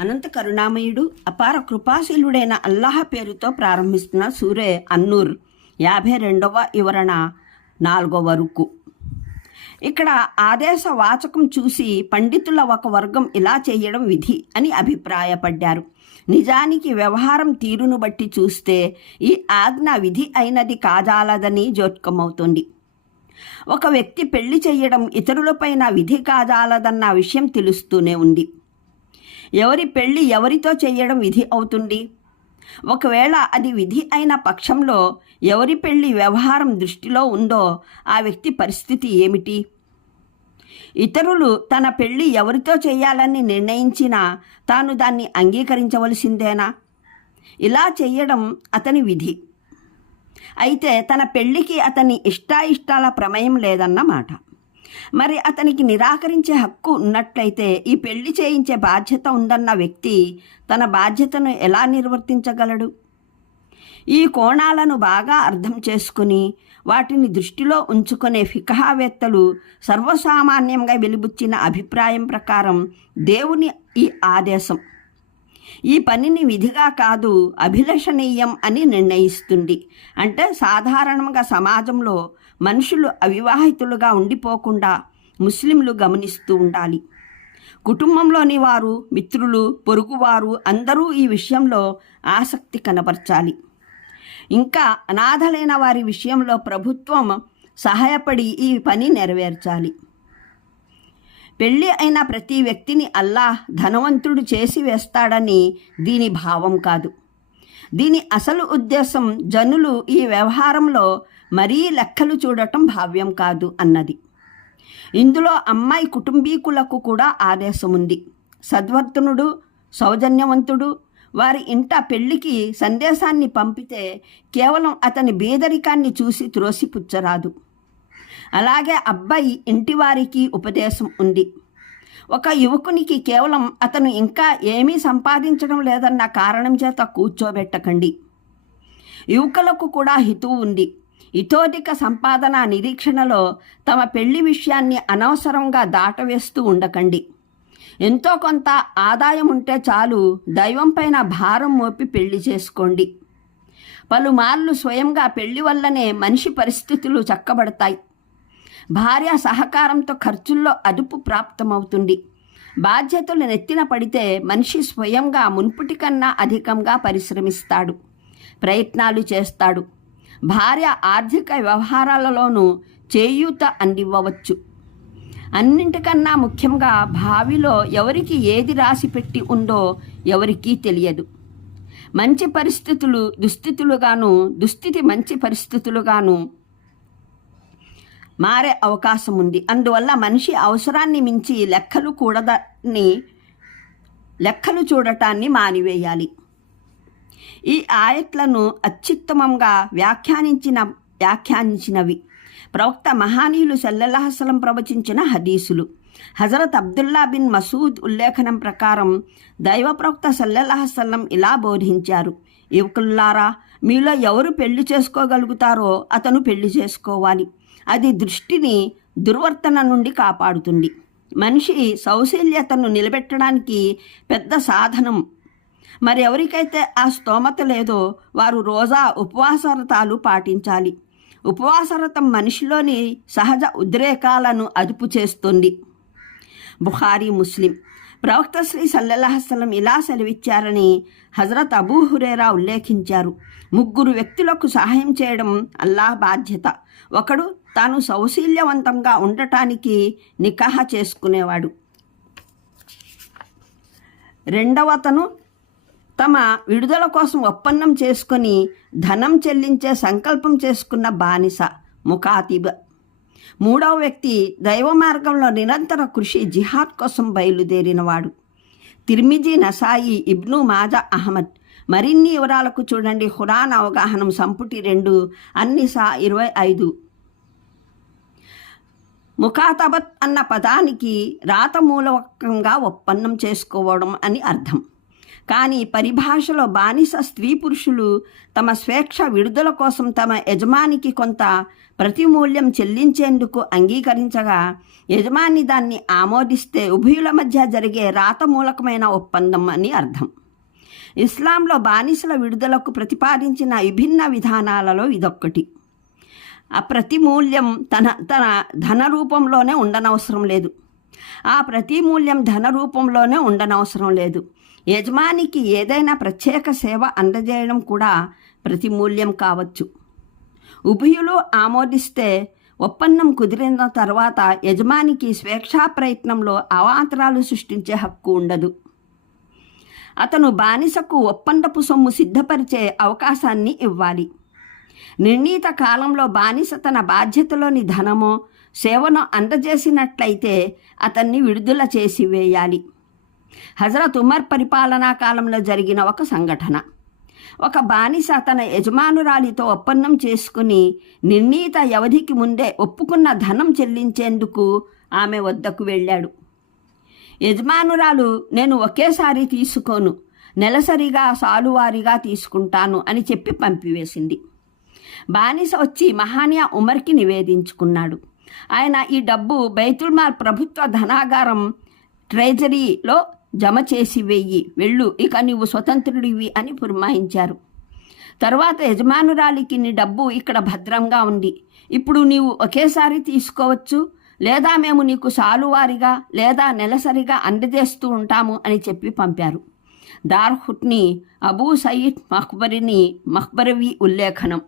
అనంత కరుణామయుడు అపార కృపాశీలుడైన అల్లాహ్ పేరుతో ప్రారంభిస్తున్న సూరే అన్నూర్ 52వ వివరణ 4వ వరకు. ఇక్కడ ఆదేశ వాచకం చూసి పండితుల ఒక వర్గం ఇలా చేయడం విధి అని అభిప్రాయపడ్డారు. నిజానికి వ్యవహారం తీరును బట్టి చూస్తే ఈ ఆజ్ఞ విధి అయినది కాజాలదని జోత్కమవుతుంది. ఒక వ్యక్తి పెళ్లి చేయడం ఇతరులపైన విధి కాజాలదన్న విషయం తెలుస్తూనే ఉంది. ఎవరి పెళ్లి ఎవరితో చేయడం విధి అవుతుంది? ఒకవేళ అది విధి అయిన పక్షంలో ఎవరి పెళ్లి వ్యవహారం దృష్టిలో ఉందో ఆ వ్యక్తి పరిస్థితి ఏమిటి? ఇతరులు తన పెళ్లి ఎవరితో చేయాలని నిర్ణయించినా తాను దాన్ని అంగీకరించవలసిందేనా? ఇలా చేయడం అతని విధి అయితే తన పెళ్లికి అతని ఇష్టాయిష్టాల ప్రమేయం లేదన్నమాట. మరి అతనికి నిరాకరించే హక్కు ఉన్నట్లయితే ఈ పెళ్లి చేయించే బాధ్యత ఉందన్న వ్యక్తి తన బాధ్యతను ఎలా నిర్వర్తించగలడు? ఈ కోణాలను బాగా అర్థం చేసుకుని వాటిని దృష్టిలో ఉంచుకునే ఫిఖహావేత్తలు సర్వసామాన్యంగా వెలిబుచ్చిన అభిప్రాయం ప్రకారం దేవుని ఈ ఆదేశం ఈ పనిని విధిగా కాదు అభిలషణీయం అని నిర్ణయిస్తుంది. అంటే సాధారణంగా సమాజంలో మనుషులు అవివాహితులుగా ఉండిపోకుండా ముస్లింలు గమనిస్తూ ఉండాలి. కుటుంబంలోని వారు, మిత్రులు, పొరుగువారు అందరూ ఈ విషయంలో ఆసక్తి కనబరచాలి. ఇంకా అనాథలైన వారి విషయంలో ప్రభుత్వం సహాయపడి ఈ పని నెరవేర్చాలి. పెళ్ళి అయిన ప్రతి వ్యక్తిని అల్లాహ్ ధనవంతుడు చేసి వేస్తాడని దీని భావం కాదు. దీని అసలు ఉద్దేశం జనులు ఈ వ్యవహారంలో మరీ లెక్కలు చూడటం భావ్యం కాదు అన్నది. ఇందులో అమ్మాయి కుటుంబీకులకు కూడా ఆదేశం ఉంది. సద్వర్తనుడు, సౌజన్యవంతుడు వారి ఇంట పెళ్లికి సందేశాన్ని పంపితే కేవలం అతని బేదరికాన్ని చూసి త్రోసిపుచ్చరాదు. అలాగే అబ్బాయి ఇంటివారికి ఉపదేశం ఉంది. ఒక యువకునికి కేవలం అతను ఇంకా ఏమీ సంపాదించడం లేదన్న కారణం చేత కూర్చోబెట్టకండి. యువకులకు కూడా హితువు ఉంది. ఇతోధిక సంపాదన నిరీక్షణలో తమ పెళ్లి విషయాన్ని అనవసరంగా దాటవేస్తూ ఉండకండి. ఎంతో కొంత ఆదాయం ఉంటే చాలు దైవంపైన భారం మోపి పెళ్లి చేసుకోండి. పలుమార్లు స్వయంగా పెళ్లి వల్లనే మనిషి పరిస్థితులు చక్కబడతాయి. భార్య సహకారంతో ఖర్చుల్లో అదుపు ప్రాప్తమవుతుంది. బాధ్యతలు నెత్తిన పడితే మనిషి స్వయంగా మున్పుటి కన్నా అధికంగా పరిశ్రమిస్తాడు, ప్రయత్నాలు చేస్తాడు. భార్య ఆర్థిక వ్యవహారాలలోనూ చేయూత అందివ్వవచ్చు. అన్నింటికన్నా ముఖ్యంగా భావిలో ఎవరికి ఏది రాసిపెట్టి ఉందో ఎవరికీ తెలియదు. మంచి పరిస్థితులు దుస్థితులుగాను, దుస్థితి మంచి పరిస్థితులుగాను మారే అవకాశం ఉంది. అందువల్ల మనిషి అవసరాన్ని మించి లెక్కలు చూడటాన్ని మానివేయాలి. ఈ ఆయట్లను అత్యుత్తమంగా వ్యాఖ్యానించినవి ప్రవక్త మహానీయులు సల్లల్లాహు అలైహి వసల్లం ప్రవచించిన హదీసులు. హజరత్ అబ్దుల్లా బిన్ మసూద్ ఉల్లేఖనం ప్రకారం దైవ ప్రవక్త సల్లల్లాహు అలైహి వసల్లం ఇలా బోధించారు: యువకుల్లారా, మీలో ఎవరు పెళ్లి చేసుకోగలుగుతారో అతను పెళ్లి చేసుకోవాలి. అది దృష్టిని దుర్వర్తన నుండి కాపాడుతుంది. మనిషి సౌశల్యతను నిలబెట్టడానికి పెద్ద సాధనం. మరి ఎవరికైతే ఆ స్తోమత లేదో వారు రోజా ఉపవాసరతాలు పాటించాలి. ఉపవాసరతం మనిషిలోని సహజ ఉద్రేకాలను అదుపు చేస్తుంది. బుఖారీ, ముస్లిం. ప్రవక్త శ్రీ సల్లల్లాహు అలైహి వసల్లం ఇలా సెలవిచ్చారని హజరత్ అబూ హురైరా ఉల్లేఖించారు: 3 వ్యక్తులకు సహాయం చేయడం అల్లాహ్ బాధ్యత. ఒకడు తాను సౌశీల్యవంతంగా ఉండటానికి నికాహ చేసుకునేవాడు. రెండవతను తమ విడుదల కోసం ఒప్పందం చేసుకొని ధనం చెల్లించే సంకల్పం చేసుకున్న బానిస, ముకాతిబ్. మూడవ వ్యక్తి దైవ మార్గంలో నిరంతర కృషి జిహాద్ కోసం బయలుదేరినవాడు. తిర్మిజీ, నసాయి, ఇబ్ను మాజా, అహ్మద్. మరిన్ని వివరాలకు చూడండి ఖురాన్ అవగాహనం సంపుటి 2 అన్నిసా 25. ముఖాతబత్ అన్న పదానికి రాతమూలకంగా ఒప్పందం చేసుకోవడం అని అర్థం. కానీ పరిభాషలో బానిస స్త్రీ పురుషులు తమ స్వేచ్ఛ విడుదల కోసం తమ యజమానికి కొంత ప్రతిమూల్యం చెల్లించేందుకు అంగీకరించగా యజమాని దాన్ని ఆమోదిస్తే ఉభయుల మధ్య జరిగే రాతమూలకమైన ఒప్పందం అని అర్థం. ఇస్లాంలో బానిసల విడుదలకు ప్రతిపాదించిన విభిన్న విధానాలలో ఇదొక్కటి. ఆ ప్రతిమూల్యం తన ధన రూపంలోనే ఉండనవసరం లేదు. యజమానికి ఏదైనా ప్రత్యేక సేవ అందజేయడం కూడా ప్రతిమూల్యం కావచ్చు. ఉభయులు ఆమోదిస్తే ఒప్పందం కుదిరిన తర్వాత యజమానికి స్వేచ్ఛా ప్రయత్నంలో అవాంతరాలు సృష్టించే హక్కు ఉండదు. అతను బానిసకు ఒప్పందపు సొమ్ము సిద్ధపరిచే అవకాశాన్ని ఇవ్వాలి. నిర్ణీత కాలంలో బానిస తన బాధ్యతలోని ధనమో సేవను అందజేసినట్లయితే అతన్ని విడుదల చేసి వేయాలి. హజరత్ ఉమర్ పరిపాలనా కాలంలో జరిగిన ఒక సంఘటన. ఒక బానిస తన యజమానురాలితో ఒప్పందం చేసుకుని నిర్ణీత వ్యవధికి ముందే ఒప్పుకున్న ధనం చెల్లించేందుకు ఆమె వద్దకు వెళ్ళాడు. యజమానురాలు, నేను ఒకేసారి తీసుకోను, నెలసరిగా సాలువారీగా తీసుకుంటాను అని చెప్పి పంపివేసింది. బానిస వచ్చి మహానియా ఉమర్కి నివేదించుకున్నాడు. ఆయన ఈ డబ్బు బైతుల్మాల్ ప్రభుత్వ ధనాగారం ట్రెజరీలో జమ చేసి వెళ్ళు, ఇక నీవు స్వతంత్రుడివి అని పురమాయించారు. తరువాత యజమానురాలికి నీ డబ్బు ఇక్కడ భద్రంగా ఉంది, ఇప్పుడు నీవు ఒకేసారి తీసుకోవచ్చు, లేదా మేము నీకు సాలువారిగా లేదా నెలసరిగా అందజేస్తూ ఉంటాము అని చెప్పి పంపారు. దార్హుట్ని అబూ సయీద్ మఖ్బరవి ఉల్లేఖనం.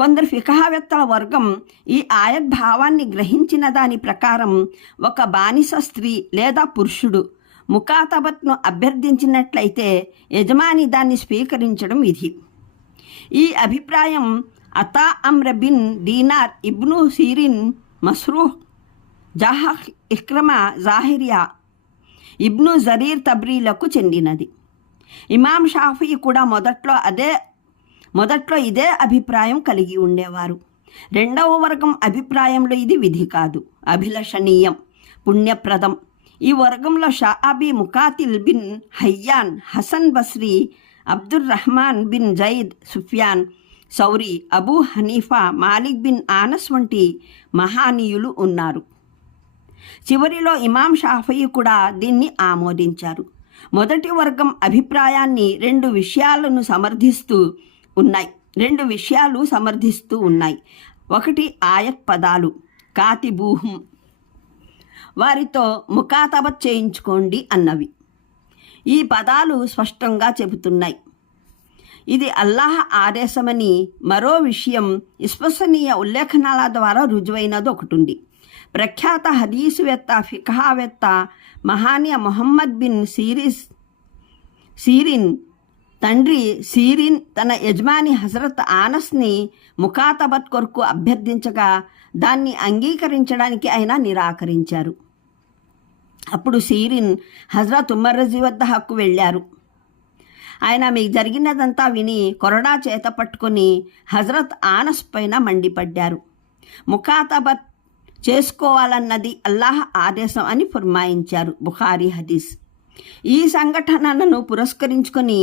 కొందరు ఫిఖహావేత్తల వర్గం ఈ ఆయత్ భావాన్ని గ్రహించిన దాని ప్రకారం ఒక బానిస స్త్రీ లేదా పురుషుడు ముకాతబత్ను అభ్యర్థించినట్లయితే యజమాని దాన్ని స్వీకరించడం విధి. ఈ అభిప్రాయం అతా అమ్ర బిన్ దీనార్, ఇబ్ను సీరిన్, మస్రూహ్, జహక్, ఇక్రమా, జాహిరియా, ఇబ్ను జరీర్ తబ్రీలకు చెందినది. ఇమాం షాఫీ కూడా మొదట్లో ఇదే అభిప్రాయం కలిగి ఉండేవారు. రెండవ వర్గం అభిప్రాయంలో ఇది విధి కాదు, అభిలషణీయం, పుణ్యప్రదం. ఈ వర్గంలో Shabi, Muqatil bin Hayyan, Hasan Basri, Abdur Rahman bin Zaid, Sufyan Thauri, Abu Hanifa, Malik bin Anas వంటి మహానీయులు ఉన్నారు. చివరిలో ఇమాం షాఫీ కూడా దీన్ని ఆమోదించారు. మొదటి వర్గం అభిప్రాయాన్ని రెండు విషయాలు సమర్థిస్తూ ఉన్నాయి. ఒకటి ఆయత్ పదాలు, కాతిబూహుం, వారితో ముకాతబత్ చేయించుకోండి అన్నవి. ఈ పదాలు స్పష్టంగా చెబుతున్నాయి ఇది అల్లాహ్ ఆదేశమని. మరో విషయం విశ్వసనీయ ఉల్లేఖనాల ద్వారా రుజువైనది ఒకటి ఉంది. ప్రఖ్యాత హదీసువేత్త, ఫిఖహావేత్త మహానియా ముహమ్మద్ బిన్ సీరిన్ తండ్రి సీరిన్ తన యజమాని హజరత్ ఆనస్ని ముకాతబత్ కొరకు అభ్యర్థించగా దాన్ని అంగీకరించడానికి ఆయన నిరాకరించారు. అప్పుడు సీరిన్ హజరత్ ఉమర్ రజీ వద్ద హక్కు వెళ్ళారు. ఆయన మీకు జరిగినదంతా విని కొరడా చేత పట్టుకొని హజరత్ ఆనస్ పైన మండిపడ్డారు. ముకాతబత్ చేసుకోవాలన్నది అల్లాహ్ ఆదేశం అని ఫర్మాయించారు. బుఖారీ హదీస్. ఈ సంఘటనను పురస్కరించుకొని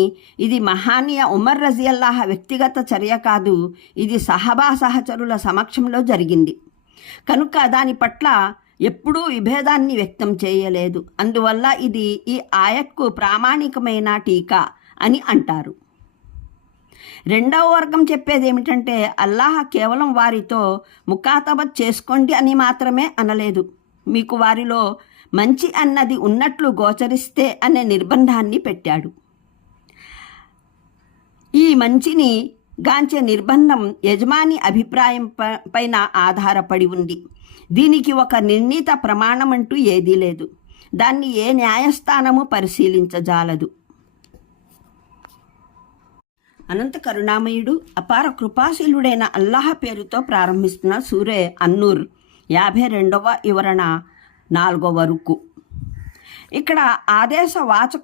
ఇది మహానియా ఉమర్ రజియల్లాహ్ వ్యక్తిగత చర్య కాదు, ఇది సహబా సహచరుల సమక్షంలో జరిగింది కనుక దాని పట్ల ఎప్పుడూ విభేదాన్ని వ్యక్తం చేయలేదు. అందువల్ల ఇది ఈ ఆయత్కు ప్రామాణికమైన టీకా అని అంటారు. రెండవ వర్గం చెప్పేది ఏమిటంటే అల్లాహ్ కేవలం వారితో ముకాతబత్ చేసుకోండి అని మాత్రమే అనలేదు, మీకు వారిలో మంచి అన్నది ఉన్నట్లు గోచరిస్తే అనే నిర్బంధాన్ని పెట్టాడు. ఈ మంచిని గాంచే నిర్బంధం యజమాని అభిప్రాయం పైన ఆధారపడి ఉంది. దీనికి ఒక నిర్ణీత ప్రమాణమంటూ ఏదీ లేదు. దాన్ని ఏ న్యాయస్థానము పరిశీలించజాలదు. అనంత కరుణామయుడు అపార కృపాశీలుడైన అల్లాహ్ పేరుతో ప్రారంభిస్తున్న సూరే అన్నూర్ 52వ వివరణ 4వ వరకు. ఇక్కడ ఆదేశ వాచక